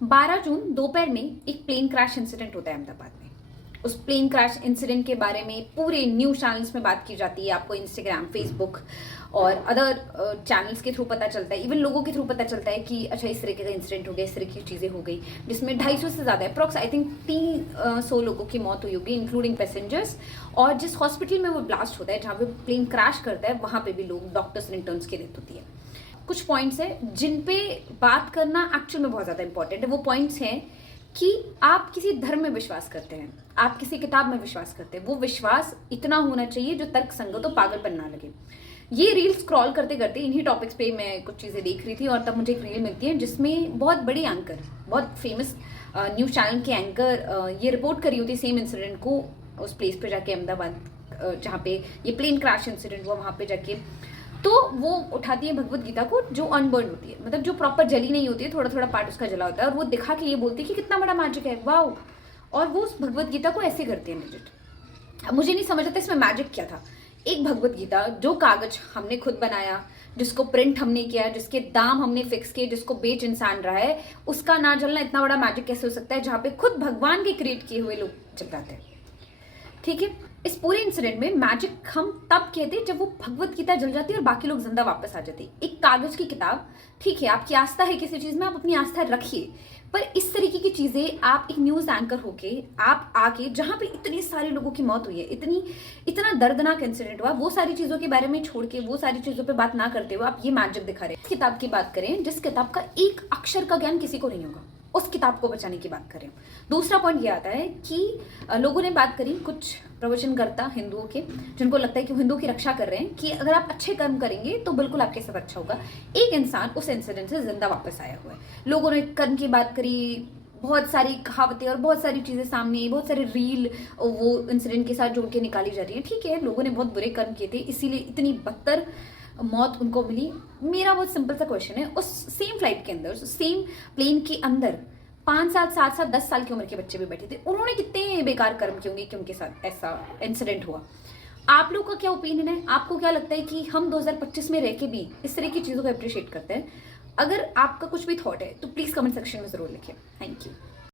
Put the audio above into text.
12 जून दोपहर में एक प्लेन क्रैश इंसिडेंट होता है अहमदाबाद में। उस प्लेन क्रैश इंसिडेंट के बारे में पूरे न्यूज़ चैनल्स में बात की जाती है। आपको इंस्टाग्राम, फेसबुक और अदर चैनल्स के थ्रू पता चलता है, इवन लोगों के थ्रू पता चलता है कि अच्छा इस तरीके का इंसिडेंट हो गया, इस तरह की चीज़ें हो गई, जिसमें 250 से ज़्यादा अप्रॉक्स आई थिंक 300 लोगों की मौत हुई होगी, इंक्लूडिंग पैसेंजर्स। और जिस हॉस्पिटल में वो ब्लास्ट होता है, जहाँ पे प्लेन क्रैश करता है, वहाँ पे भी लोग, डॉक्टर्स, इंटर्न्स की डेथ होती है। कुछ पॉइंट्स हैं जिन पे बात करना एक्चुअल में बहुत ज़्यादा इंपॉर्टेंट है। वो पॉइंट्स हैं कि आप किसी धर्म में विश्वास करते हैं, आप किसी किताब में विश्वास करते हैं, वो विश्वास इतना होना चाहिए जो तर्क संगत हो, पागलपन ना लगे। ये रील स्क्रॉल करते करते इन्हीं टॉपिक्स पे मैं कुछ चीज़ें देख रही थी और तब मुझे एक रील मिलती है जिसमें बहुत बड़ी एंकर, बहुत फेमस न्यूज़ चैनल के एंकर ये रिपोर्ट करी होती सेम इंसिडेंट को उस प्लेस पे जाके, अहमदाबाद जहाँ पे ये प्लेन क्रैश इंसिडेंट हुआ, वहाँ पे जाके। तो वो उठाती है भगवत गीता को जो अनबर्न होती है, मतलब जो प्रॉपर जली नहीं होती है, थोड़ा थोड़ा पार्ट उसका जला होता है, और वो दिखा के ये बोलती है कि कितना बड़ा मैजिक है, वाओ। और वो उस भगवत गीता को ऐसे करते हैं डिजिट। अब मुझे नहीं समझ आता इसमें मैजिक क्या था। एक भगवत गीता जो कागज हमने खुद बनाया, जिसको प्रिंट हमने किया, जिसके दाम हमने फिक्स किए, जिसको बेच इंसान रहा है, उसका ना जलना इतना बड़ा मैजिक कैसे हो सकता है, जहाँ पे खुद भगवान के क्रिएट किए हुए लोग जल जाते हैं। ठीक है, इस पूरे इंसिडेंट में मैजिक हम तब कहते जब वो भगवत गीता जल जाती है और बाकी लोग जिंदा वापस आ जाते। एक कागज की किताब, ठीक है, आपकी आस्था है किसी चीज में, आप अपनी आस्था रखिए, पर इस तरीके की चीजें आप एक न्यूज एंकर होके आप आके, जहां पे इतने सारे लोगों की मौत हुई है, इतना दर्दनाक इंसिडेंट हुआ, वो सारी चीजों के बारे में छोड़ के, वो सारी चीजों पे बात ना करते हुए आप ये मैजिक दिखा रहे हैं। इस किताब की बात करें जिस किताब का एक अक्षर का ज्ञान किसी को नहीं होगा, उस किताब को बचाने की बात करें। दूसरा पॉइंट ये आता है कि लोगों ने बात करी, कुछ प्रवचनकर्ता हिंदुओं के, जिनको लगता है कि वो हिंदुओं की रक्षा कर रहे हैं, कि अगर आप अच्छे कर्म करेंगे तो बिल्कुल आपके साथ अच्छा होगा। एक इंसान उस इंसिडेंट से जिंदा वापस आया हुआ है। लोगों ने कर्म की बात करी, बहुत सारी कहावतें और बहुत सारी चीज़ें सामने, बहुत सारे रील वो इंसिडेंट के साथ जोड़ के निकाली जा रही है। ठीक है, लोगों ने बहुत बुरे कर्म किए थे, इसीलिए इतनी बदतर मौत उनको मिली। मेरा बहुत सिंपल सा क्वेश्चन है, उस सेम फ्लाइट के अंदर, उस सेम प्लेन के अंदर 5 साल, 7 साल, 10 साल की उम्र के बच्चे भी बैठे थे, उन्होंने कितने बेकार कर्म किए होंगे कि उनके साथ ऐसा इंसिडेंट हुआ। आप लोग का क्या ओपिनियन है? आपको क्या लगता है कि हम 2025 में रह के भी इस तरह की चीज़ों को अप्रिशिएट करते हैं? अगर आपका कुछ भी थॉट है तो प्लीज़ कमेंट सेक्शन में ज़रूर लिखें। Thank you.